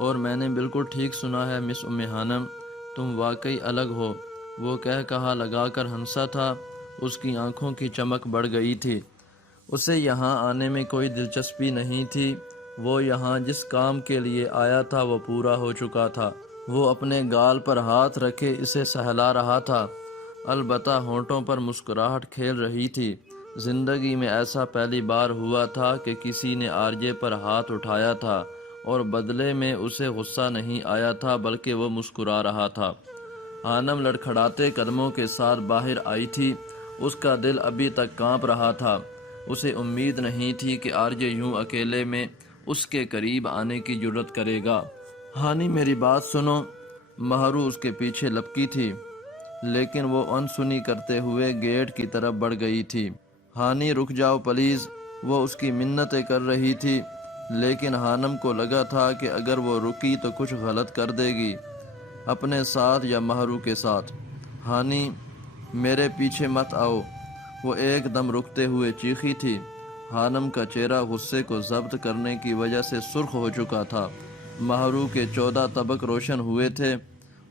اور میں نے بالکل ٹھیک سنا ہے مس ام حانم، تم واقعی الگ ہو۔ وہ کہا لگا کر ہنسا تھا، اس کی آنکھوں کی چمک بڑھ گئی تھی۔ اسے یہاں آنے میں کوئی دلچسپی نہیں تھی، وہ یہاں جس کام کے لیے آیا تھا وہ پورا ہو چکا تھا۔ وہ اپنے گال پر ہاتھ رکھے اسے سہلا رہا تھا، البتہ ہونٹوں پر مسکراہٹ کھیل رہی تھی۔ زندگی میں ایسا پہلی بار ہوا تھا کہ کسی نے آرجے پر ہاتھ اٹھایا تھا اور بدلے میں اسے غصہ نہیں آیا تھا بلکہ وہ مسکرا رہا تھا۔ حانم لڑکھڑاتے قدموں کے ساتھ باہر آئی تھی، اس کا دل ابھی تک کانپ رہا تھا۔ اسے امید نہیں تھی کہ آرجے یوں اکیلے میں اس کے قریب آنے کی جرت کرے گا۔ ہانی میری بات سنو، مہرو اس کے پیچھے لپکی تھی، لیکن وہ انسنی کرتے ہوئے گیٹ کی طرف بڑھ گئی تھی۔ ہانی رک جاؤ پلیز، وہ اس کی منتیں کر رہی تھی، لیکن حانم کو لگا تھا کہ اگر وہ رکی تو کچھ غلط کر دے گی، اپنے ساتھ یا مہرو کے ساتھ۔ ہانی میرے پیچھے مت آؤ، وہ ایک دم رکتے ہوئے چیخی تھی۔ حانم کا چہرہ غصے کو ضبط کرنے کی وجہ سے سرخ ہو چکا تھا۔ مہرو کے 14 طبق روشن ہوئے تھے،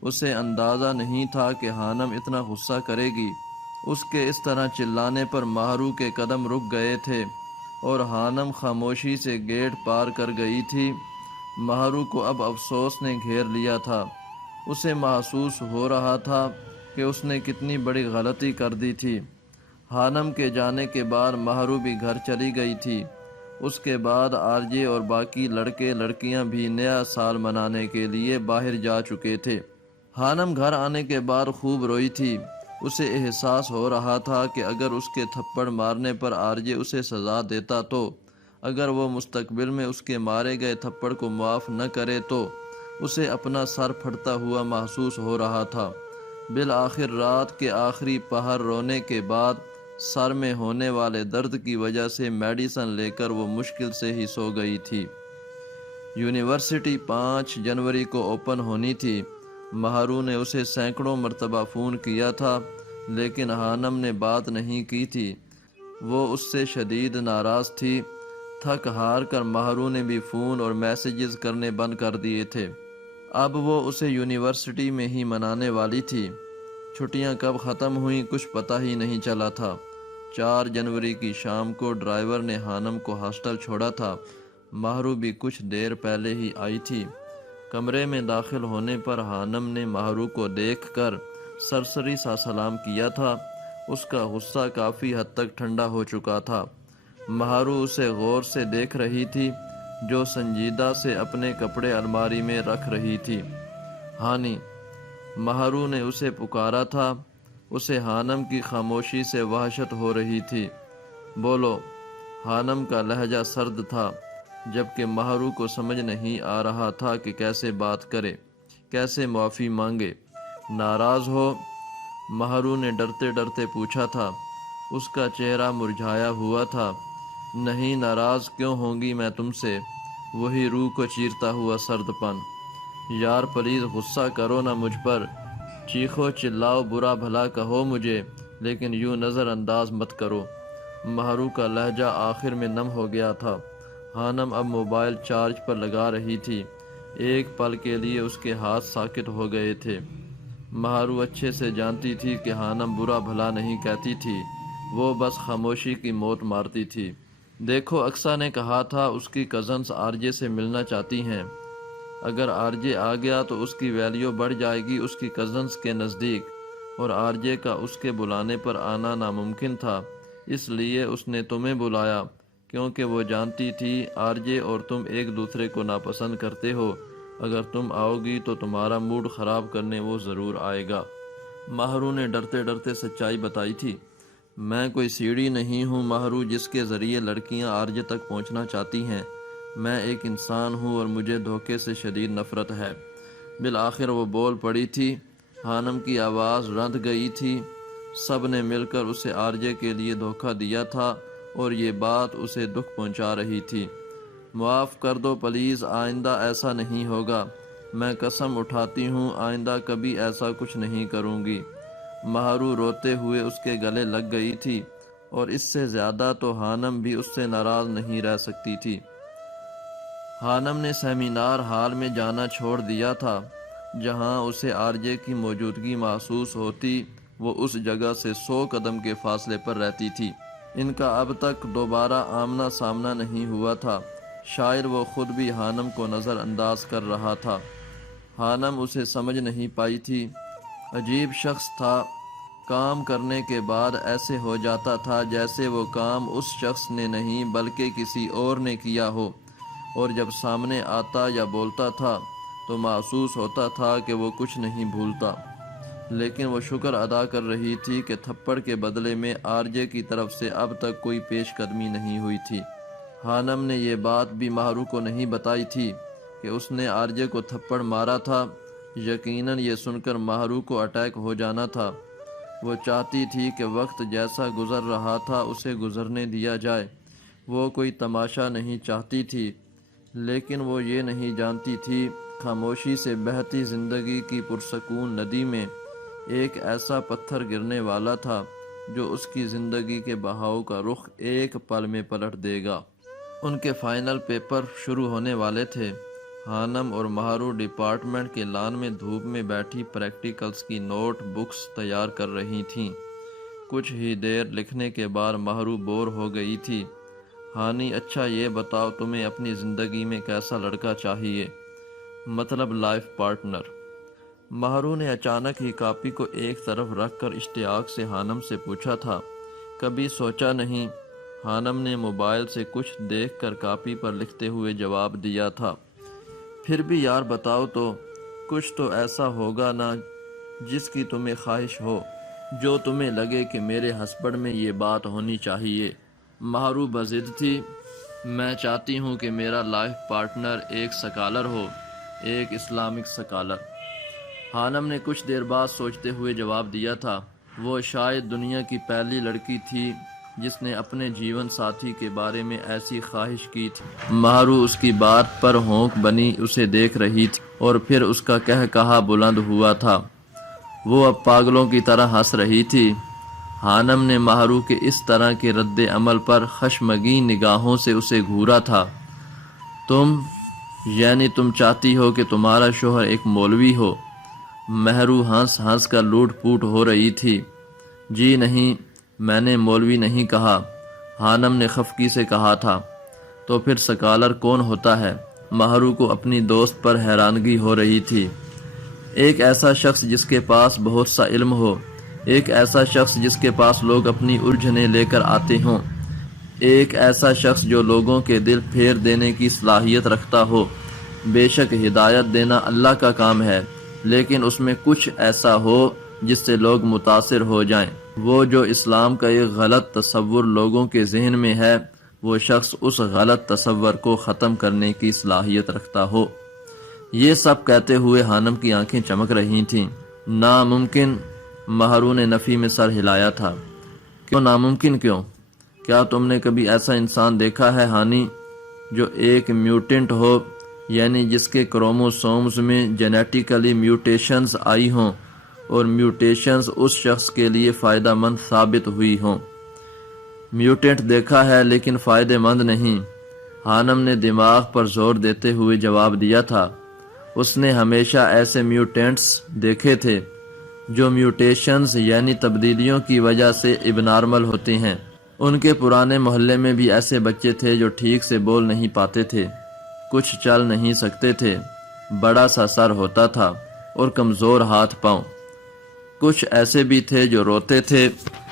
اسے اندازہ نہیں تھا کہ حانم اتنا غصہ کرے گی۔ اس کے اس طرح چلانے پر مہرو کے قدم رک گئے تھے اور حانم خاموشی سے گیٹ پار کر گئی تھی۔ مہرو کو اب افسوس نے گھیر لیا تھا، اسے محسوس ہو رہا تھا کہ اس نے کتنی بڑی غلطی کر دی تھی۔ حانم کے جانے کے بعد مہرو بھی گھر چلی گئی تھی۔ اس کے بعد آرجے اور باقی لڑکے لڑکیاں بھی نیا سال منانے کے لیے باہر جا چکے تھے۔ حانم گھر آنے کے بعد خوب روئی تھی۔ اسے احساس ہو رہا تھا کہ اگر اس کے تھپڑ مارنے پر آرجے اسے سزا دیتا تو، اگر وہ مستقبل میں اس کے مارے گئے تھپڑ کو معاف نہ کرے تو، اسے اپنا سر پھٹتا ہوا محسوس ہو رہا تھا۔ بالآخر رات کے آخری پہر رونے کے بعد سر میں ہونے والے درد کی وجہ سے میڈیسن لے کر وہ مشکل سے ہی سو گئی تھی۔ یونیورسٹی 5 جنوری کو اوپن ہونی تھی۔ مہرو نے اسے سینکڑوں مرتبہ فون کیا تھا، لیکن حانم نے بات نہیں کی تھی۔ وہ اس سے شدید ناراض تھی۔ تھک ہار کر مہرو نے بھی فون اور میسیجز کرنے بند کر دیے تھے۔ اب وہ اسے یونیورسٹی میں ہی منانے والی تھی۔ چھٹیاں کب ختم ہوئیں کچھ پتہ ہی نہیں چلا تھا۔ 4 جنوری کی شام کو ڈرائیور نے حانم کو ہاسٹل چھوڑا تھا۔ مہرو بھی کچھ دیر پہلے ہی آئی تھی۔ کمرے میں داخل ہونے پر حانم نے مہرو کو دیکھ کر سرسری سا سلام کیا تھا۔ اس کا غصہ کافی حد تک ٹھنڈا ہو چکا تھا۔ مہرو اسے غور سے دیکھ رہی تھی، جو سنجیدہ سے اپنے کپڑے الماری میں رکھ رہی تھی۔ ہانی، مہرو نے اسے پکارا تھا۔ اسے حانم کی خاموشی سے وحشت ہو رہی تھی۔ بولو، حانم کا لہجہ سرد تھا، جبکہ مہرو کو سمجھ نہیں آ رہا تھا کہ کیسے بات کرے، کیسے معافی مانگے۔ ناراض ہو؟ مہرو نے ڈرتے ڈرتے پوچھا تھا۔ اس کا چہرہ مرجھایا ہوا تھا۔ نہیں، ناراض کیوں ہوں گی میں تم سے؟ وہی روح کو چیرتا ہوا سرد پن۔ یار پلیز غصہ کرو نہ مجھ پر، چیخو چلاؤ، برا بھلا کہو مجھے، لیکن یوں نظر انداز مت کرو۔ مہرو کا لہجہ آخر میں نم ہو گیا تھا۔ حانم اب موبائل چارج پر لگا رہی تھی۔ ایک پل کے لیے اس کے ہاتھ ساکت ہو گئے تھے۔ مہرو اچھے سے جانتی تھی کہ حانم برا بھلا نہیں کہتی تھی، وہ بس خاموشی کی موت مارتی تھی۔ دیکھو، اکسا نے کہا تھا اس کی کزنز آرجے سے ملنا چاہتی ہیں۔ اگر آرجے آ گیا تو اس کی ویلیو بڑھ جائے گی اس کی کزنز کے نزدیک، اور آرجے کا اس کے بلانے پر آنا ناممکن تھا، اس لیے اس نے تمہیں بلایا، کیونکہ وہ جانتی تھی آرجے اور تم ایک دوسرے کو ناپسند کرتے ہو۔ اگر تم آؤ گی تو تمہارا موڈ خراب کرنے وہ ضرور آئے گا۔ مہرو نے ڈرتے ڈرتے سچائی بتائی تھی۔ میں کوئی سیڑھی نہیں ہوں مہرو، جس کے ذریعے لڑکیاں آرجے تک پہنچنا چاہتی ہیں۔ میں ایک انسان ہوں اور مجھے دھوکے سے شدید نفرت ہے۔ بالآخر وہ بول پڑی تھی۔ حانم کی آواز رند گئی تھی۔ سب نے مل کر اسے آرجے کے لیے دھوکہ دیا تھا اور یہ بات اسے دکھ پہنچا رہی تھی۔ معاف کر دو پلیز، آئندہ ایسا نہیں ہوگا۔ میں قسم اٹھاتی ہوں آئندہ کبھی ایسا کچھ نہیں کروں گی۔ مہرو روتے ہوئے اس کے گلے لگ گئی تھی، اور اس سے زیادہ تو حانم بھی اس سے ناراض نہیں رہ سکتی تھی۔ حانم نے سیمینار ہال میں جانا چھوڑ دیا تھا۔ جہاں اسے آرجے کی موجودگی محسوس ہوتی وہ اس جگہ سے 100 قدم کے فاصلے پر رہتی تھی۔ ان کا اب تک دوبارہ آمنا سامنا نہیں ہوا تھا۔ شاید وہ خود بھی حانم کو نظر انداز کر رہا تھا۔ حانم اسے سمجھ نہیں پائی تھی۔ عجیب شخص تھا۔ کام کرنے کے بعد ایسے ہو جاتا تھا جیسے وہ کام اس شخص نے نہیں بلکہ کسی اور نے کیا ہو، اور جب سامنے آتا یا بولتا تھا تو محسوس ہوتا تھا کہ وہ کچھ نہیں بھولتا۔ لیکن وہ شکر ادا کر رہی تھی کہ تھپڑ کے بدلے میں آرجے کی طرف سے اب تک کوئی پیش قدمی نہیں ہوئی تھی۔ حانم نے یہ بات بھی مہرو کو نہیں بتائی تھی کہ اس نے آرجے کو تھپڑ مارا تھا۔ یقیناً یہ سن کر مہرو کو اٹیک ہو جانا تھا۔ وہ چاہتی تھی کہ وقت جیسا گزر رہا تھا اسے گزرنے دیا جائے۔ وہ کوئی تماشا نہیں چاہتی تھی، لیکن وہ یہ نہیں جانتی تھی خاموشی سے بہتی زندگی کی پرسکون ندی میں ایک ایسا پتھر گرنے والا تھا جو اس کی زندگی کے بہاؤ کا رخ ایک پل میں پلٹ دے گا۔ ان کے فائنل پیپر شروع ہونے والے تھے۔ حانم اور مہرو ڈپارٹمنٹ کے لان میں دھوپ میں بیٹھی پریکٹیکلز کی نوٹ بکس تیار کر رہی تھیں۔ کچھ ہی دیر لکھنے کے بعد مہرو بور ہو گئی تھی۔ ہانی، اچھا یہ بتاؤ تمہیں اپنی زندگی میں کیسا لڑکا چاہیے؟ مطلب لائف پارٹنر۔ مہرو نے اچانک ہی کاپی کو ایک طرف رکھ کر اشتیاق سے حانم سے پوچھا تھا۔ کبھی سوچا نہیں؟ حانم نے موبائل سے کچھ دیکھ کر کاپی پر لکھتے ہوئے جواب دیا تھا۔ پھر بھی یار بتاؤ تو، کچھ تو ایسا ہوگا نا جس کی تمہیں خواہش ہو، جو تمہیں لگے کہ میرے ہسبینڈ میں یہ بات ہونی چاہیے۔ مہرو بضد تھی۔ میں چاہتی ہوں کہ میرا لائف پارٹنر ایک سکالر ہو، ایک اسلامک سکالر۔ حانم نے کچھ دیر بعد سوچتے ہوئے جواب دیا تھا۔ وہ شاید دنیا کی پہلی لڑکی تھی جس نے اپنے جیون ساتھی کے بارے میں ایسی خواہش کی تھی۔ مہرو اس کی بات پر ہونک بنی اسے دیکھ رہی تھی، اور پھر اس کا کہا بلند ہوا تھا۔ وہ اب پاگلوں کی طرح ہنس رہی تھی۔ حانم نے مہرو کے اس طرح کے رد عمل پر خشمگین نگاہوں سے اسے گھورا تھا۔ یعنی تم چاہتی ہو کہ تمہارا شوہر ایک مولوی ہو؟ مہرو ہنس ہنس کر لوٹ پوٹ ہو رہی تھی۔ جی نہیں، میں نے مولوی نہیں کہا، حانم نے خفگی سے کہا تھا۔ تو پھر سکالر کون ہوتا ہے؟ مہرو کو اپنی دوست پر حیرانگی ہو رہی تھی۔ ایک ایسا شخص جس کے پاس بہت سا علم ہو، ایک ایسا شخص جس کے پاس لوگ اپنی الجھنیں لے کر آتے ہوں، ایک ایسا شخص جو لوگوں کے دل پھیر دینے کی صلاحیت رکھتا ہو۔ بے شک ہدایت دینا اللہ کا کام ہے، لیکن اس میں کچھ ایسا ہو جس سے لوگ متاثر ہو جائیں۔ وہ جو اسلام کا ایک غلط تصور لوگوں کے ذہن میں ہے، وہ شخص اس غلط تصور کو ختم کرنے کی صلاحیت رکھتا ہو۔ یہ سب کہتے ہوئے حانم کی آنکھیں چمک رہی تھیں۔ ناممکن، مہرو نے نفی میں سر ہلایا تھا۔ کیوں ناممکن کیوں؟ کیا تم نے کبھی ایسا انسان دیکھا ہے ہانی، جو ایک میوٹنٹ ہو، یعنی جس کے کروموسومز میں جینیٹیکلی میوٹیشنز آئی ہوں اور میوٹیشنز اس شخص کے لیے فائدہ مند ثابت ہوئی ہوں؟ میوٹنٹ دیکھا ہے لیکن فائدہ مند نہیں، حانم نے دماغ پر زور دیتے ہوئے جواب دیا تھا۔ اس نے ہمیشہ ایسے میوٹینٹس دیکھے تھے جو میوٹیشنز یعنی تبدیلیوں کی وجہ سے اب نارمل ہوتے ہیں۔ ان کے پرانے محلے میں بھی ایسے بچے تھے جو ٹھیک سے بول نہیں پاتے تھے، کچھ چل نہیں سکتے تھے، بڑا سا سر ہوتا تھا اور کمزور ہاتھ پاؤں۔ کچھ ایسے بھی تھے جو روتے تھے،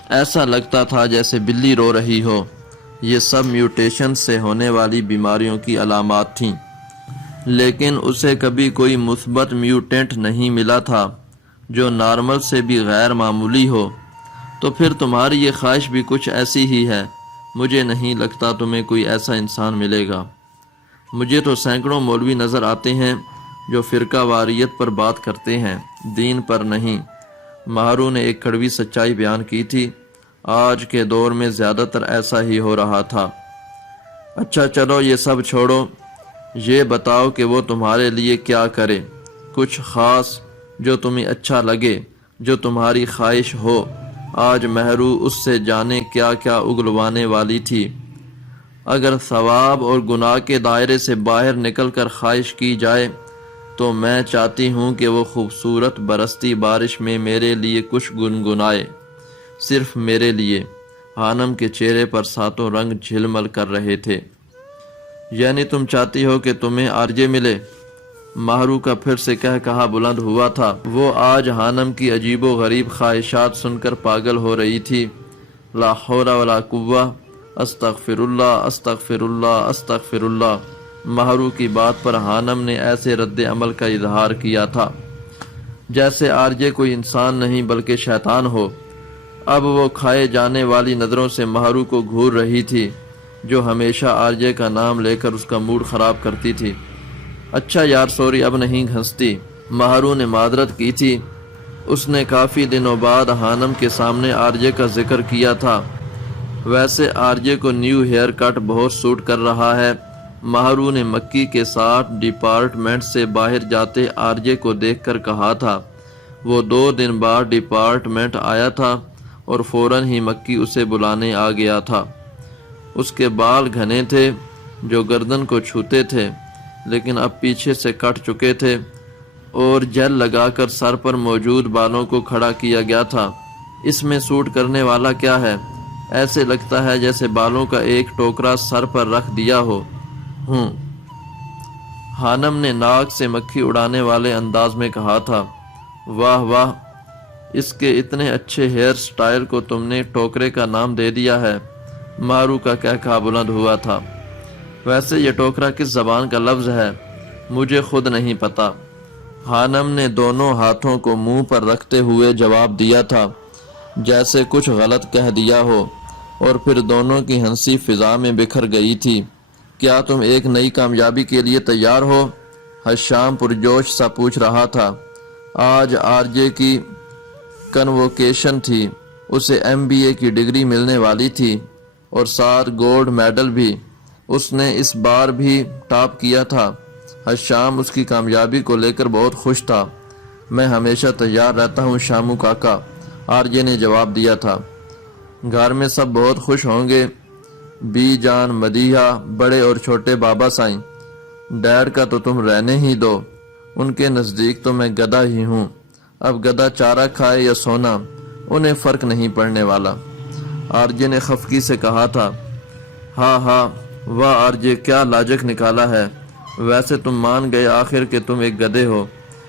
ایسا لگتا تھا جیسے بلی رو رہی ہو۔ یہ سب میوٹیشن سے ہونے والی بیماریوں کی علامات تھیں، لیکن اسے کبھی کوئی مثبت میوٹینٹ نہیں ملا تھا جو نارمل سے بھی غیر معمولی ہو۔ تو پھر تمہاری یہ خواہش بھی کچھ ایسی ہی ہے۔ مجھے نہیں لگتا تمہیں کوئی ایسا انسان ملے گا۔ مجھے تو سینکڑوں مولوی نظر آتے ہیں جو فرقہ واریت پر بات کرتے ہیں، دین پر نہیں۔ مہرو نے ایک کڑوی سچائی بیان کی تھی۔ آج کے دور میں زیادہ تر ایسا ہی ہو رہا تھا۔ اچھا چلو یہ سب چھوڑو، یہ بتاؤ کہ وہ تمہارے لیے کیا کرے، کچھ خاص جو تمہیں اچھا لگے، جو تمہاری خواہش ہو۔ آج مہرو اس سے جانے کیا کیا اگلوانے والی تھی۔ اگر ثواب اور گناہ کے دائرے سے باہر نکل کر خواہش کی جائے تو میں چاہتی ہوں کہ وہ خوبصورت برستی بارش میں میرے لیے کچھ گنگنائے، صرف میرے لیے۔ خانم کے چہرے پر ساتوں رنگ جھلمل کر رہے تھے۔ یعنی تم چاہتی ہو کہ تمہیں آرجے ملے؟ ماہرو کا پھر سے کہا بلند ہوا تھا۔ وہ آج خانم کی عجیب و غریب خواہشات سن کر پاگل ہو رہی تھی۔ لا حول ولا قوہ، استغفر اللہ استغفر اللہ استغفر اللہ۔ ماہرو کی بات پر خانم نے ایسے رد عمل کا اظہار کیا تھا جیسے آرجے کوئی انسان نہیں بلکہ شیطان ہو۔ اب وہ کھائے جانے والی نظروں سے ماہرو کو گھور رہی تھی، جو ہمیشہ آرجے کا نام لے کر اس کا موڈ خراب کرتی تھی۔ اچھا یار سوری، اب نہیں گھنستی، ماہرو نے معذرت کی تھی۔ اس نے کافی دنوں بعد خانم کے سامنے آرجے کا ذکر کیا تھا۔ ویسے آرجے کو نیو ہیئر کٹ بہت سوٹ کر رہا ہے۔ ماہرو نے مکی کے ساتھ ڈپارٹمنٹ سے باہر جاتے آرجے کو دیکھ کر کہا تھا۔ وہ 2 دن بعد ڈپارٹمنٹ آیا تھا اور فوراً ہی مکی اسے بلانے آ گیا تھا۔ اس کے بال گھنے تھے جو گردن کو چھوتے تھے، لیکن اب پیچھے سے کٹ چکے تھے اور جیل لگا کر سر پر موجود بالوں کو کھڑا کیا گیا تھا۔ اس میں سوٹ کرنے والا کیا ہے؟ ایسے لگتا ہے جیسے بالوں کا ایک ٹوکرا سر پر رکھ دیا ہو۔ خانم نے ناک سے مکھی اڑانے والے انداز میں کہا تھا۔ واہ واہ، اس کے اتنے اچھے ہیئر سٹائل کو تم نے ٹوکرے کا نام دے دیا ہے۔ ماہرو کا کہا بلند ہوا تھا۔ ویسے یہ ٹوکرا کس زبان کا لفظ ہے؟ مجھے خود نہیں پتا۔ خانم نے دونوں ہاتھوں کو منہ پر رکھتے ہوئے جواب دیا تھا جیسے کچھ غلط کہہ دیا ہو، اور پھر دونوں کی ہنسی فضا میں بکھر گئی تھی۔ کیا تم ایک نئی کامیابی کے لیے تیار ہو؟ حشام پرجوش سا پوچھ رہا تھا۔ آج آرجے کی کنووکیشن تھی، اسے MBA کی ڈگری ملنے والی تھی اور ساتھ گولڈ میڈل بھی۔ اس نے اس بار بھی ٹاپ کیا تھا۔ حشام اس کی کامیابی کو لے کر بہت خوش تھا۔ میں ہمیشہ تیار رہتا ہوں شامو کاکا، آرجے نے جواب دیا تھا۔ گھر میں سب بہت خوش ہوں گے، بی جان، مدیحہ، بڑے اور چھوٹے بابا سائیں۔ ڈیڈ کا تو تم رہنے ہی دو، ان کے نزدیک تو میں گدھا ہی ہوں۔ اب گدھا چارہ کھائے یا سونا، انہیں فرق نہیں پڑنے والا، آرجے نے خفگی سے کہا تھا۔ ہاں ہاں، واہ آرجے، کیا لاجک نکالا ہے۔ ویسے تم مان گئے آخر کہ تم ایک گدھے ہو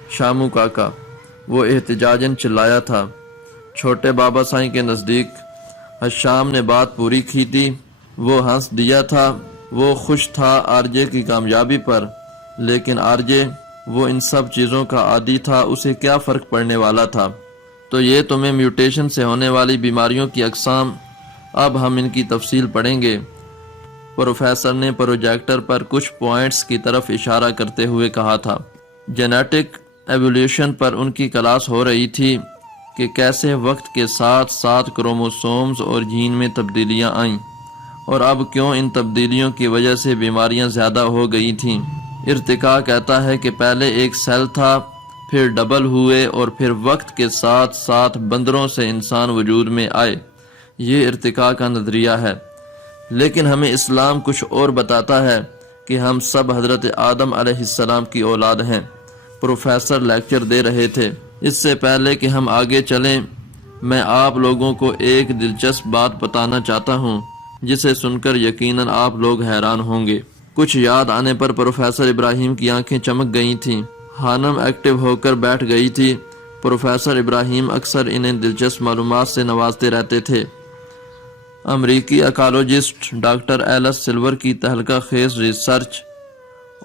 شامو کاکا، وہ احتجاجاً چلایا تھا۔ چھوٹے بابا سائیں کے نزدیک؟ حشام نے بات پوری کی تھی۔ وہ ہنس دیا تھا۔ وہ خوش تھا آرجے کی کامیابی پر، لیکن آرجے، وہ ان سب چیزوں کا عادی تھا، اسے کیا فرق پڑنے والا تھا؟ تو یہ تمہیں میوٹیشن سے ہونے والی بیماریوں کی اقسام، اب ہم ان کی تفصیل پڑھیں گے۔ پروفیسر نے پروجیکٹر پر کچھ پوائنٹس کی طرف اشارہ کرتے ہوئے کہا تھا۔ جینیٹک ایولیوشن پر ان کی کلاس ہو رہی تھی کہ کیسے وقت کے ساتھ ساتھ کروموسومز اور جین میں تبدیلیاں آئیں، اور اب کیوں ان تبدیلیوں کی وجہ سے بیماریاں زیادہ ہو گئی تھیں۔ ارتقاء کہتا ہے کہ پہلے ایک سیل تھا، پھر ڈبل ہوئے اور پھر وقت کے ساتھ ساتھ بندروں سے انسان وجود میں آئے۔ یہ ارتقاء کا نظریہ ہے، لیکن ہمیں اسلام کچھ اور بتاتا ہے کہ ہم سب حضرت آدم علیہ السلام کی اولاد ہیں۔ پروفیسر لیکچر دے رہے تھے۔ اس سے پہلے کہ ہم آگے چلیں، میں آپ لوگوں کو ایک دلچسپ بات بتانا چاہتا ہوں جسے سن کر یقیناً آپ لوگ حیران ہوں گے۔ کچھ یاد آنے پر پروفیسر ابراہیم کی آنکھیں چمک گئی تھیں۔ خانم ایکٹیو ہو کر بیٹھ گئی تھی۔ پروفیسر ابراہیم اکثر انہیں دلچسپ معلومات سے نوازتے رہتے تھے۔ امریکی ایکالوجسٹ ڈاکٹر ایلس سلور کی تہلکہ خیز ریسرچ۔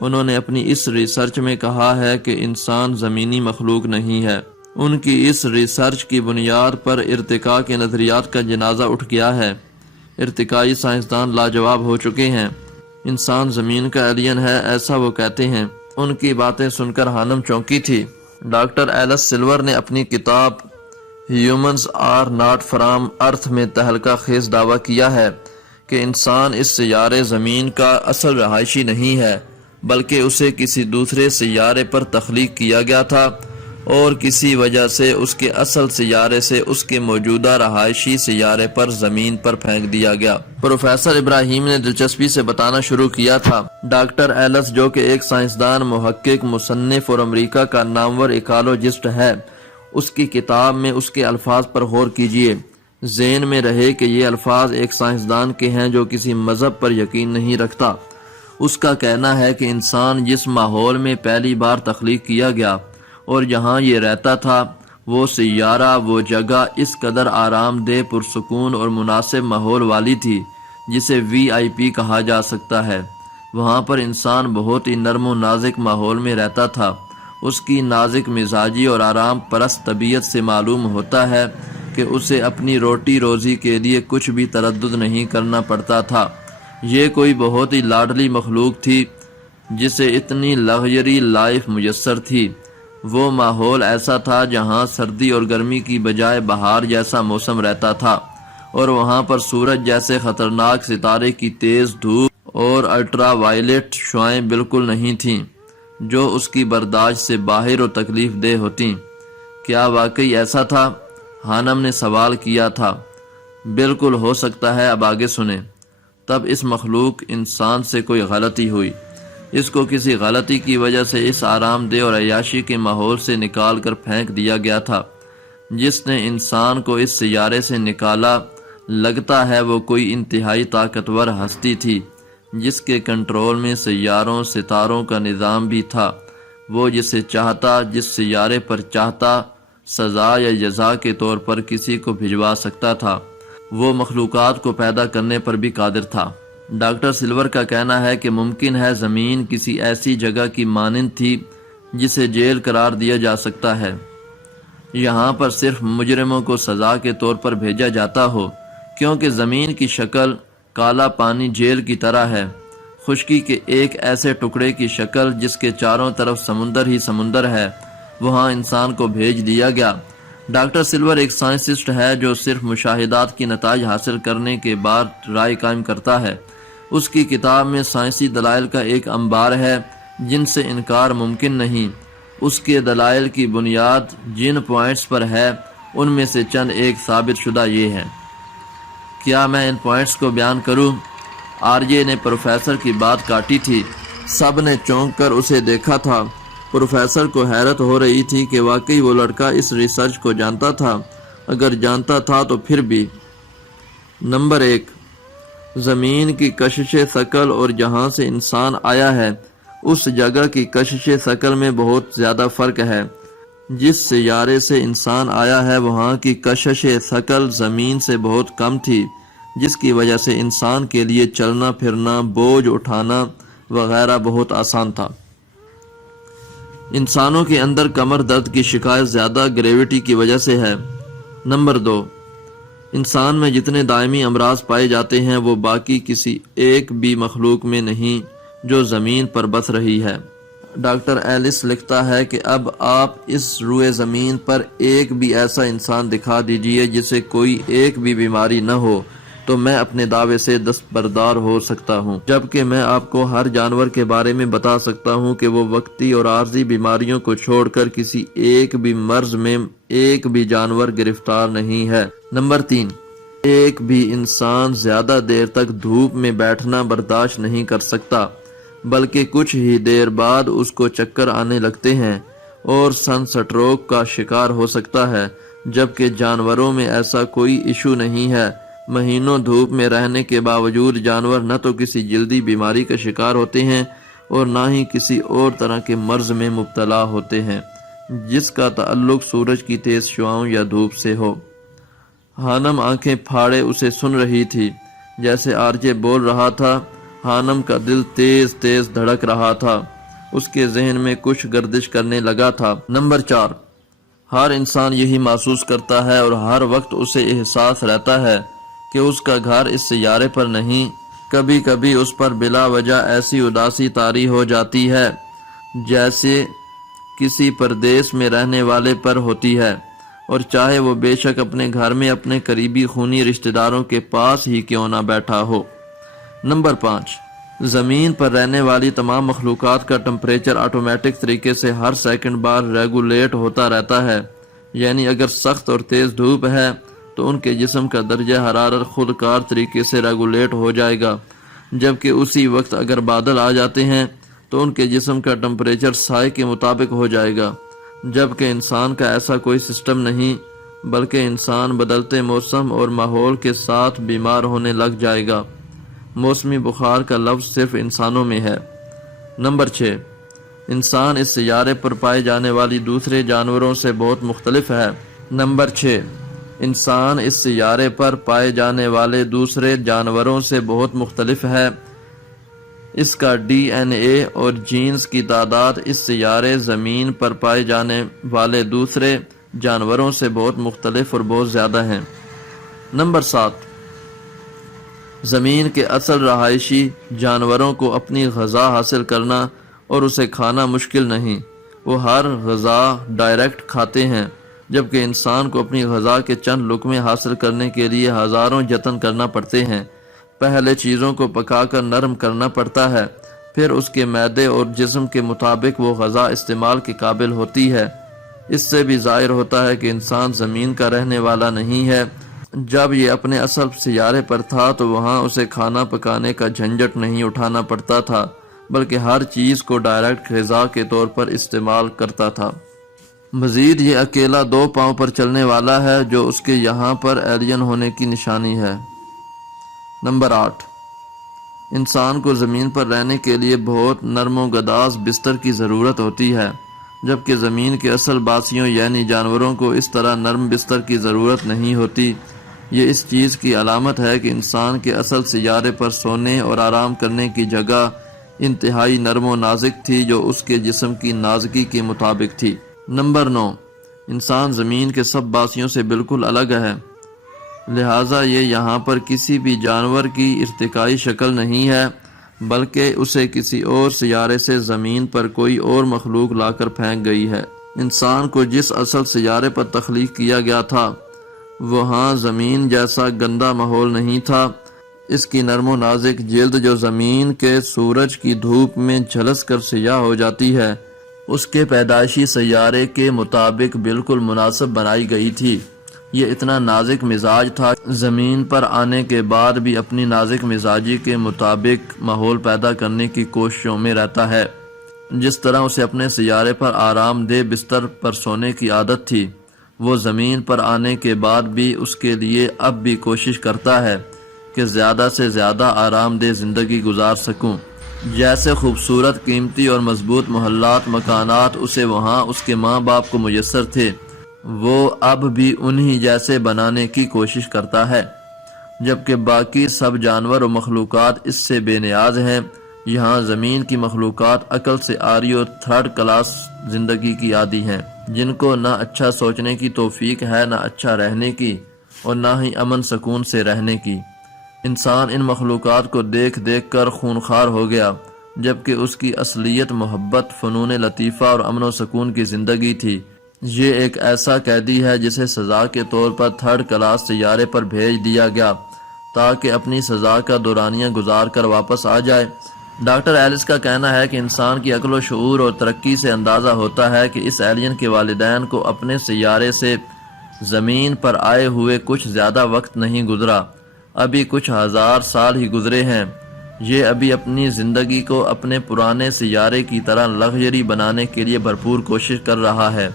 انہوں نے اپنی اس ریسرچ میں کہا ہے کہ انسان زمینی مخلوق نہیں ہے۔ ان کی اس ریسرچ کی بنیاد پر ارتقاء کے نظریات کا جنازہ اٹھ گیا ہے۔ ارتقائی سائنسدان لاجواب ہو چکے ہیں۔ انسان زمین کا ایلین ہے، ایسا وہ کہتے ہیں۔ ان کی باتیں سن کر خانم چونکی تھی۔ ڈاکٹر ایلس سلور نے اپنی کتاب ہیومنز آر ناٹ فرام ارتھ میں تہلکہ خیز دعویٰ کیا ہے کہ انسان اس سیارے زمین کا اصل رہائشی نہیں ہے، بلکہ اسے کسی دوسرے سیارے پر تخلیق کیا گیا تھا اور کسی وجہ سے اس کے اصل سیارے سے اس کے موجودہ رہائشی سیارے پر زمین پر پھینک دیا گیا۔ پروفیسر ابراہیم نے دلچسپی سے بتانا شروع کیا تھا۔ ڈاکٹر ایلس، جو کہ ایک سائنسدان، محقق، مصنف اور امریکہ کا نامور ایکالوجسٹ ہے، اس کی کتاب میں اس کے الفاظ پر غور کیجیے۔ ذہن میں رہے کہ یہ الفاظ ایک سائنسدان کے ہیں جو کسی مذہب پر یقین نہیں رکھتا۔ اس کا کہنا ہے کہ انسان جس ماحول میں پہلی بار تخلیق کیا گیا اور جہاں یہ رہتا تھا، وہ سیارہ، وہ جگہ اس قدر آرام دہ، پرسکون اور مناسب ماحول والی تھی جسے VIP کہا جا سکتا ہے۔ وہاں پر انسان بہت ہی نرم و نازک ماحول میں رہتا تھا۔ اس کی نازک مزاجی اور آرام پرست طبیعت سے معلوم ہوتا ہے کہ اسے اپنی روٹی روزی کے لیے کچھ بھی تردد نہیں کرنا پڑتا تھا۔ یہ کوئی بہت ہی لاڈلی مخلوق تھی جسے اتنی لگژری لائف میسر تھی۔ وہ ماحول ایسا تھا جہاں سردی اور گرمی کی بجائے بہار جیسا موسم رہتا تھا، اور وہاں پر سورج جیسے خطرناک ستارے کی تیز دھوپ اور الٹرا وائلٹ شعاعیں بالکل نہیں تھیں جو اس کی برداشت سے باہر اور تکلیف دہ ہوتیں۔ کیا واقعی ایسا تھا؟ ہانم نے سوال کیا تھا۔ بالکل ہو سکتا ہے، اب آگے سنیں۔ تب اس مخلوق انسان سے کوئی غلطی ہوئی۔ اس کو کسی غلطی کی وجہ سے اس آرام دہ اور عیاشی کے ماحول سے نکال کر پھینک دیا گیا تھا۔ جس نے انسان کو اس سیارے سے نکالا، لگتا ہے وہ کوئی انتہائی طاقتور ہستی تھی جس کے کنٹرول میں سیاروں، ستاروں کا نظام بھی تھا۔ وہ جسے چاہتا، جس سیارے پر چاہتا، سزا یا جزا کے طور پر کسی کو بھجوا سکتا تھا۔ وہ مخلوقات کو پیدا کرنے پر بھی قادر تھا۔ ڈاکٹر سلور کا کہنا ہے کہ ممکن ہے زمین کسی ایسی جگہ کی مانند تھی جسے جیل قرار دیا جا سکتا ہے۔ یہاں پر صرف مجرموں کو سزا کے طور پر بھیجا جاتا ہو، کیونکہ زمین کی شکل کالا پانی جیل کی طرح ہے، خشکی کے ایک ایسے ٹکڑے کی شکل جس کے چاروں طرف سمندر ہی سمندر ہے۔ وہاں انسان کو بھیج دیا گیا۔ ڈاکٹر سلور ایک سائنسسٹ ہے جو صرف مشاہدات کی نتائج حاصل کرنے کے بعد رائے قائم کرتا ہے۔ اس کی کتاب میں سائنسی دلائل کا ایک انبار ہے جن سے انکار ممکن نہیں۔ اس کے دلائل کی بنیاد جن پوائنٹس پر ہے ان میں سے چند ایک ثابت شدہ یہ ہیں۔ کیا میں ان پوائنٹس کو بیان کروں؟ RJ نے پروفیسر کی بات کاٹی تھی۔ سب نے چونک کر اسے دیکھا تھا۔ پروفیسر کو حیرت ہو رہی تھی کہ واقعی وہ لڑکا اس ریسرچ کو جانتا تھا۔ اگر جانتا تھا تو پھر بھی۔ نمبر 1، زمین کی کشش ثقل اور جہاں سے انسان آیا ہے اس جگہ کی کشش ثقل میں بہت زیادہ فرق ہے۔ جس سیارے سے انسان آیا ہے وہاں کی کشش ثقل زمین سے بہت کم تھی، جس کی وجہ سے انسان کے لیے چلنا پھرنا، بوجھ اٹھانا وغیرہ بہت آسان تھا۔ انسانوں کے اندر کمر درد کی شکایت زیادہ گریوٹی کی وجہ سے ہے۔ نمبر 2، انسان میں جتنے دائمی امراض پائے جاتے ہیں وہ باقی کسی ایک بھی مخلوق میں نہیں جو زمین پر بس رہی ہے۔ ڈاکٹر ایلس لکھتا ہے کہ اب آپ اس روئے زمین پر ایک بھی ایسا انسان دکھا دیجئے جسے کوئی ایک بھی بیماری نہ ہو تو میں اپنے دعوے سے دستبردار ہو سکتا ہوں، جبکہ میں آپ کو ہر جانور کے بارے میں بتا سکتا ہوں کہ وہ وقتی اور عارضی بیماریوں کو چھوڑ کر کسی ایک بھی مرض میں ایک بھی جانور گرفتار نہیں ہے۔ نمبر 3، ایک بھی انسان زیادہ دیر تک دھوپ میں بیٹھنا برداشت نہیں کر سکتا، بلکہ کچھ ہی دیر بعد اس کو چکر آنے لگتے ہیں اور سن سٹروک کا شکار ہو سکتا ہے، جبکہ جانوروں میں ایسا کوئی ایشو نہیں ہے۔ مہینوں دھوپ میں رہنے کے باوجود جانور نہ تو کسی جلدی بیماری کا شکار ہوتے ہیں اور نہ ہی کسی اور طرح کے مرض میں مبتلا ہوتے ہیں جس کا تعلق سورج کی تیز شعاؤں یا دھوپ سے ہو۔ ہانم آنکھیں پھاڑے اسے سن رہی تھی۔ جیسے RJ بول رہا تھا، ہانم کا دل تیز تیز دھڑک رہا تھا۔ اس کے ذہن میں کچھ گردش کرنے لگا تھا۔ نمبر 4، ہر انسان یہی محسوس کرتا ہے اور ہر وقت اسے احساس رہتا ہے کہ اس کا گھر اس سیارے پر نہیں۔ کبھی کبھی اس پر بلا وجہ ایسی اداسی طاری ہو جاتی ہے جیسے کسی پردیس میں رہنے والے پر ہوتی ہے، اور چاہے وہ بے شک اپنے گھر میں اپنے قریبی خونی رشتہ داروں کے پاس ہی کیوں نہ بیٹھا ہو۔ نمبر 5، زمین پر رہنے والی تمام مخلوقات کا ٹمپریچر آٹومیٹک طریقے سے ہر سیکنڈ بار ریگولیٹ ہوتا رہتا ہے، یعنی اگر سخت اور تیز دھوپ ہے تو ان کے جسم کا درجہ حرارت خود کار طریقے سے ریگولیٹ ہو جائے گا، جبکہ اسی وقت اگر بادل آ جاتے ہیں تو ان کے جسم کا ٹمپریچر سائے کے مطابق ہو جائے گا، جبکہ انسان کا ایسا کوئی سسٹم نہیں، بلکہ انسان بدلتے موسم اور ماحول کے ساتھ بیمار ہونے لگ جائے گا۔ موسمی بخار کا لفظ صرف انسانوں میں ہے۔ نمبر 6، انسان اس سیارے پر پائے جانے والی دوسرے جانوروں سے بہت مختلف ہے۔ نمبر 6، انسان اس سیارے پر پائے جانے والے دوسرے جانوروں سے بہت مختلف ہے۔ اس کا ڈی این اے اور جینز کی تعداد اس سیارے زمین پر پائے جانے والے دوسرے جانوروں سے بہت مختلف اور بہت زیادہ ہیں۔ نمبر 7، زمین کے اصل رہائشی جانوروں کو اپنی غذا حاصل کرنا اور اسے کھانا مشکل نہیں، وہ ہر غذا ڈائریکٹ کھاتے ہیں، جبکہ انسان کو اپنی غذا کے چند لقمے حاصل کرنے کے لیے ہزاروں جتن کرنا پڑتے ہیں۔ پہلے چیزوں کو پکا کر نرم کرنا پڑتا ہے، پھر اس کے معدے اور جسم کے مطابق وہ غذا استعمال کے قابل ہوتی ہے۔ اس سے بھی ظاہر ہوتا ہے کہ انسان زمین کا رہنے والا نہیں ہے۔ جب یہ اپنے اصل سیارے پر تھا تو وہاں اسے کھانا پکانے کا جھنجٹ نہیں اٹھانا پڑتا تھا، بلکہ ہر چیز کو ڈائریکٹ غذا کے طور پر استعمال کرتا تھا۔ مزید یہ اکیلا 2 پاؤں پر چلنے والا ہے، جو اس کے یہاں پر ایلین ہونے کی نشانی ہے۔ نمبر 8، انسان کو زمین پر رہنے کے لیے بہت نرم و گداز بستر کی ضرورت ہوتی ہے، جبکہ زمین کے اصل باسیوں یعنی جانوروں کو اس طرح نرم بستر کی ضرورت نہیں ہوتی۔ یہ اس چیز کی علامت ہے کہ انسان کے اصل سیارے پر سونے اور آرام کرنے کی جگہ انتہائی نرم و نازک تھی، جو اس کے جسم کی نازکی کے مطابق تھی۔ نمبر 9، انسان زمین کے سب باسیوں سے بالکل الگ ہے، لہٰذا یہ یہاں پر کسی بھی جانور کی ارتقائی شکل نہیں ہے، بلکہ اسے کسی اور سیارے سے زمین پر کوئی اور مخلوق لا کر پھینک گئی ہے۔ انسان کو جس اصل سیارے پر تخلیق کیا گیا تھا وہاں زمین جیسا گندا ماحول نہیں تھا۔ اس کی نرم و نازک جلد جو زمین کے سورج کی دھوپ میں جھلس کر سیاہ ہو جاتی ہے، اس کے پیدائشی سیارے کے مطابق بالکل مناسب بنائی گئی تھی۔ یہ اتنا نازک مزاج تھا، زمین پر آنے کے بعد بھی اپنی نازک مزاجی کے مطابق ماحول پیدا کرنے کی کوششوں میں رہتا ہے۔ جس طرح اسے اپنے سیارے پر آرام دہ بستر پر سونے کی عادت تھی، وہ زمین پر آنے کے بعد بھی اس کے لیے اب بھی کوشش کرتا ہے کہ زیادہ سے زیادہ آرام دہ زندگی گزار سکوں۔ جیسے خوبصورت، قیمتی اور مضبوط محلات، مکانات اسے وہاں اس کے ماں باپ کو میسر تھے، وہ اب بھی انہی جیسے بنانے کی کوشش کرتا ہے، جبکہ باقی سب جانور و مخلوقات اس سے بے نیاز ہیں۔ یہاں زمین کی مخلوقات عقل سے عاری اور تھرڈ کلاس زندگی کی عادی ہیں، جن کو نہ اچھا سوچنے کی توفیق ہے، نہ اچھا رہنے کی، اور نہ ہی امن سکون سے رہنے کی۔ انسان ان مخلوقات کو دیکھ دیکھ کر خونخوار ہو گیا، جبکہ اس کی اصلیت محبت، فنون لطیفہ اور امن و سکون کی زندگی تھی۔ یہ ایک ایسا قیدی ہے جسے سزا کے طور پر تھرڈ کلاس سیارے پر بھیج دیا گیا تاکہ اپنی سزا کا دورانیہ گزار کر واپس آ جائے۔ ڈاکٹر ایلس کا کہنا ہے کہ انسان کی عقل و شعور اور ترقی سے اندازہ ہوتا ہے کہ اس ایلین کے والدین کو اپنے سیارے سے زمین پر آئے ہوئے کچھ زیادہ وقت نہیں گزرا، ابھی کچھ ہزار سال ہی گزرے ہیں۔ یہ ابھی اپنی زندگی کو اپنے پرانے سیارے کی طرح لگژری بنانے کے لیے بھرپور کوشش کر رہا ہے،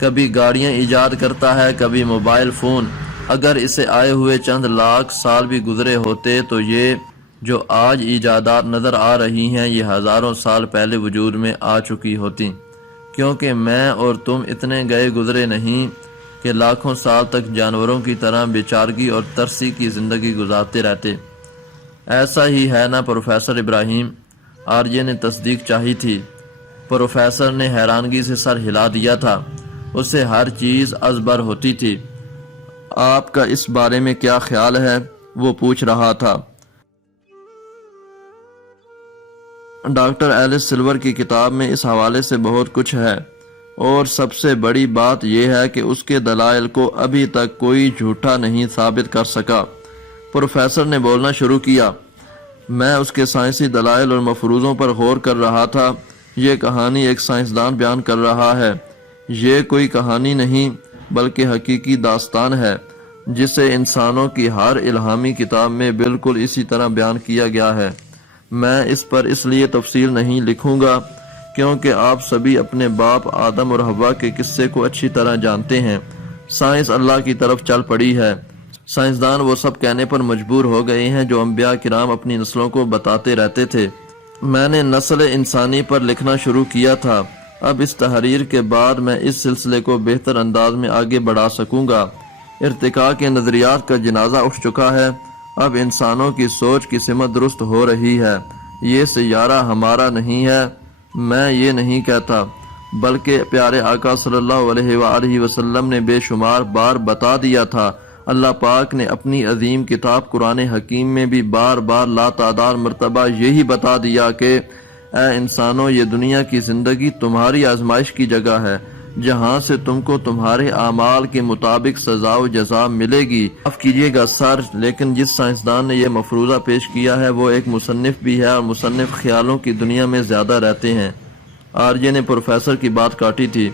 کبھی گاڑیاں ایجاد کرتا ہے، کبھی موبائل فون۔ اگر اسے آئے ہوئے چند لاکھ سال بھی گزرے ہوتے تو یہ جو آج ایجادات نظر آ رہی ہیں یہ ہزاروں سال پہلے وجود میں آ چکی ہوتی، کیونکہ میں اور تم اتنے گئے گزرے نہیں کہ لاکھوں سال تک جانوروں کی طرح بیچارگی اور ترسی کی زندگی گزارتے رہتے۔ ایسا ہی ہے نا پروفیسر ابراہیم؟ آرجے نے تصدیق چاہی تھی۔ پروفیسر نے حیرانگی سے سر ہلا دیا تھا، اسے ہر چیز ازبر ہوتی تھی۔ آپ کا اس بارے میں کیا خیال ہے؟ وہ پوچھ رہا تھا۔ ڈاکٹر ایلس سلور کی کتاب میں اس حوالے سے بہت کچھ ہے، اور سب سے بڑی بات یہ ہے کہ اس کے دلائل کو ابھی تک کوئی جھوٹا نہیں ثابت کر سکا۔ پروفیسر نے بولنا شروع کیا، میں اس کے سائنسی دلائل اور مفروضوں پر غور کر رہا تھا۔ یہ کہانی ایک سائنسدان بیان کر رہا ہے۔ یہ کوئی کہانی نہیں بلکہ حقیقی داستان ہے جسے انسانوں کی ہر الہامی کتاب میں بالکل اسی طرح بیان کیا گیا ہے۔ میں اس پر اس لیے تفصیل نہیں لکھوں گا کیونکہ آپ سبھی اپنے باپ آدم اور حوا کے قصے کو اچھی طرح جانتے ہیں۔ سائنس اللہ کی طرف چل پڑی ہے۔ سائنسدان وہ سب کہنے پر مجبور ہو گئے ہیں جو انبیاء کرام اپنی نسلوں کو بتاتے رہتے تھے۔ میں نے نسل انسانی پر لکھنا شروع کیا تھا۔ اب اس تحریر کے بعد میں اس سلسلے کو بہتر انداز میں آگے بڑھا سکوں گا۔ ارتقاء کے نظریات کا جنازہ اٹھ چکا ہے۔ اب انسانوں کی سوچ کی سمت درست ہو رہی ہے۔ یہ سیارہ ہمارا نہیں ہے، میں یہ نہیں کہتا، بلکہ پیارے آقا صلی اللہ علیہ وآلہ وسلم نے بے شمار بار بتا دیا تھا۔ اللہ پاک نے اپنی عظیم کتاب قرآن حکیم میں بھی بار بار لاتعداد مرتبہ یہی بتا دیا کہ اے انسانوں، یہ دنیا کی زندگی تمہاری آزمائش کی جگہ ہے جہاں سے تم کو تمہارے اعمال کے مطابق سزا و جزا ملے گی۔ معاف کیجیے گا سر، لیکن جس سائنسدان نے یہ مفروضہ پیش کیا ہے وہ ایک مصنف بھی ہے اور مصنف خیالوں کی دنیا میں زیادہ رہتے ہیں۔ آرجے نے پروفیسر کی بات کاٹی تھی۔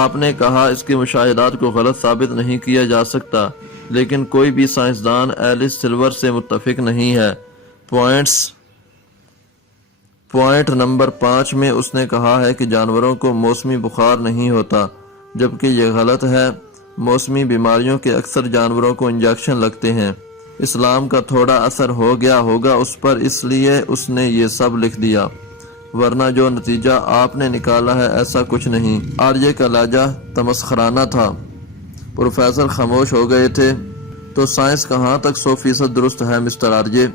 آپ نے کہا اس کے مشاہدات کو غلط ثابت نہیں کیا جا سکتا، لیکن کوئی بھی سائنسدان ایلس سلور سے متفق نہیں ہے۔ پوائنٹ نمبر 5 میں اس نے کہا ہے کہ جانوروں کو موسمی بخار نہیں ہوتا، جبکہ یہ غلط ہے۔ موسمی بیماریوں کے اکثر جانوروں کو انجیکشن لگتے ہیں۔ اسلام کا تھوڑا اثر ہو گیا ہوگا اس پر، اس لیے اس نے یہ سب لکھ دیا، ورنہ جو نتیجہ آپ نے نکالا ہے ایسا کچھ نہیں۔ آرجے کا لہجہ تمسخرانہ تھا۔ پروفیسر خاموش ہو گئے تھے۔ تو سائنس کہاں تک 100% درست ہے مسٹر آرجے؟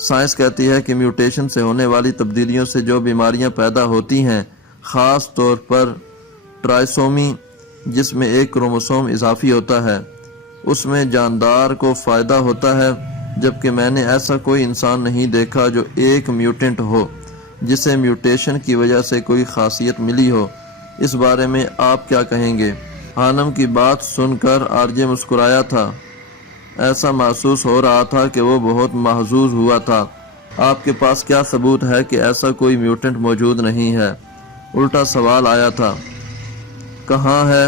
سائنس کہتی ہے کہ میوٹیشن سے ہونے والی تبدیلیوں سے جو بیماریاں پیدا ہوتی ہیں، خاص طور پر ٹرائسومی، جس میں ایک کروموسوم اضافی ہوتا ہے، اس میں جاندار کو فائدہ ہوتا ہے، جبکہ میں نے ایسا کوئی انسان نہیں دیکھا جو ایک میوٹنٹ ہو جسے میوٹیشن کی وجہ سے کوئی خاصیت ملی ہو۔ اس بارے میں آپ کیا کہیں گے؟ ہانم کی بات سن کر آرجے مسکرایا تھا۔ ایسا محسوس ہو رہا تھا کہ وہ بہت محظوظ ہوا تھا۔ آپ کے پاس کیا ثبوت ہے کہ ایسا کوئی میوٹنٹ موجود نہیں ہے؟ الٹا سوال آیا تھا۔ کہاں ہے؟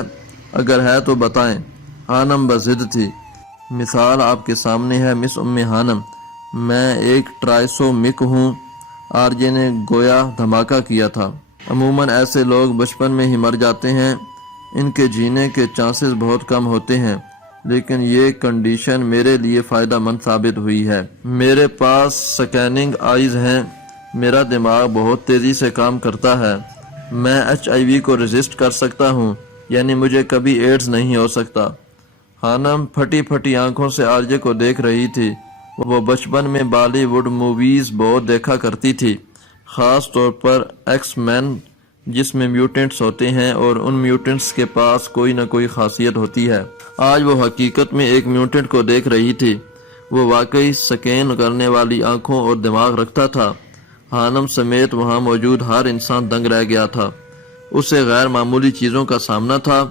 اگر ہے تو بتائیں۔ ہانم بضد تھی۔ مثال آپ کے سامنے ہے مس ہانم، میں ایک ٹرائسومک ہوں۔ آرجے نے گویا دھماکہ کیا تھا۔ عموماً ایسے لوگ بچپن میں ہی مر جاتے ہیں، ان کے جینے کے چانسز بہت کم ہوتے ہیں، لیکن یہ کنڈیشن میرے لیے فائدہ مند ثابت ہوئی ہے۔ میرے پاس سکیننگ آئیز ہیں، میرا دماغ بہت تیزی سے کام کرتا ہے، میں HIV کو ریزسٹ کر سکتا ہوں، یعنی مجھے کبھی ایڈز نہیں ہو سکتا۔ ہانم پھٹی پھٹی آنکھوں سے آرجے کو دیکھ رہی تھی۔ وہ بچپن میں بالی ووڈ موویز بہت دیکھا کرتی تھی، خاص طور پر ایکس مین، جس میں میوٹنٹس ہوتے ہیں اور ان میوٹنٹس کے پاس کوئی نہ کوئی خاصیت ہوتی ہے۔ آج وہ حقیقت میں ایک میوٹنٹ کو دیکھ رہی تھی۔ وہ واقعی سکین کرنے والی آنکھوں اور دماغ رکھتا تھا۔ ہانم سمیت وہاں موجود ہر انسان دنگ رہ گیا تھا۔ اسے غیر معمولی چیزوں کا سامنا تھا۔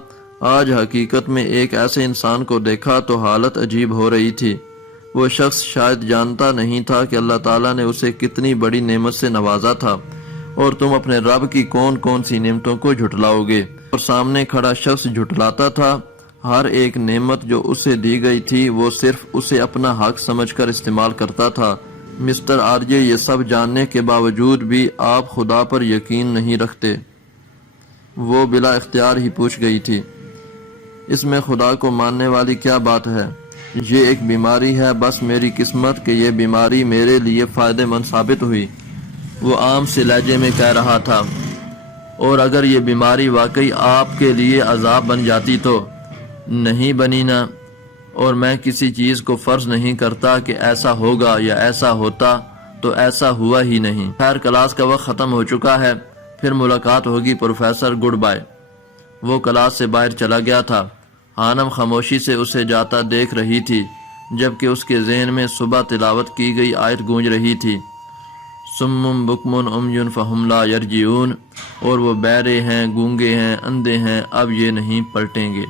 آج حقیقت میں ایک ایسے انسان کو دیکھا تو حالت عجیب ہو رہی تھی۔ وہ شخص شاید جانتا نہیں تھا کہ اللہ تعالیٰ نے اسے کتنی بڑی نعمت سے نوازا تھا، اور تم اپنے رب کی کون کون سی نعمتوں کو جھٹلاؤ گے؟ اور سامنے کھڑا شخص جھٹلاتا تھا۔ ہر ایک نعمت جو اسے دی گئی تھی وہ صرف اسے اپنا حق سمجھ کر استعمال کرتا تھا۔ مسٹر آرجے، یہ سب جاننے کے باوجود بھی آپ خدا پر یقین نہیں رکھتے؟ وہ بلا اختیار ہی پوچھ گئی تھی۔ اس میں خدا کو ماننے والی کیا بات ہے؟ یہ ایک بیماری ہے، بس میری قسمت کہ یہ بیماری میرے لیے فائدہ مند ثابت ہوئی، وہ عام سے لہجے میں کہہ رہا تھا۔ اور اگر یہ بیماری واقعی آپ کے لیے عذاب بن جاتی تو؟ نہیں بنی نا، اور میں کسی چیز کو فرض نہیں کرتا کہ ایسا ہوگا یا ایسا ہوتا، تو ایسا ہوا ہی نہیں۔ خیر، کلاس کا وقت ختم ہو چکا ہے، پھر ملاقات ہوگی پروفیسر، گڈ بائے۔ وہ کلاس سے باہر چلا گیا تھا۔ ہانم خاموشی سے اسے جاتا دیکھ رہی تھی، جبکہ اس کے ذہن میں صبح تلاوت کی گئی آیت گونج رہی تھی، سم بکم عمی فہم لا یرجعون، اور وہ بہرے ہیں، گونگے ہیں، اندھے ہیں، اب یہ نہیں پلٹیں گے۔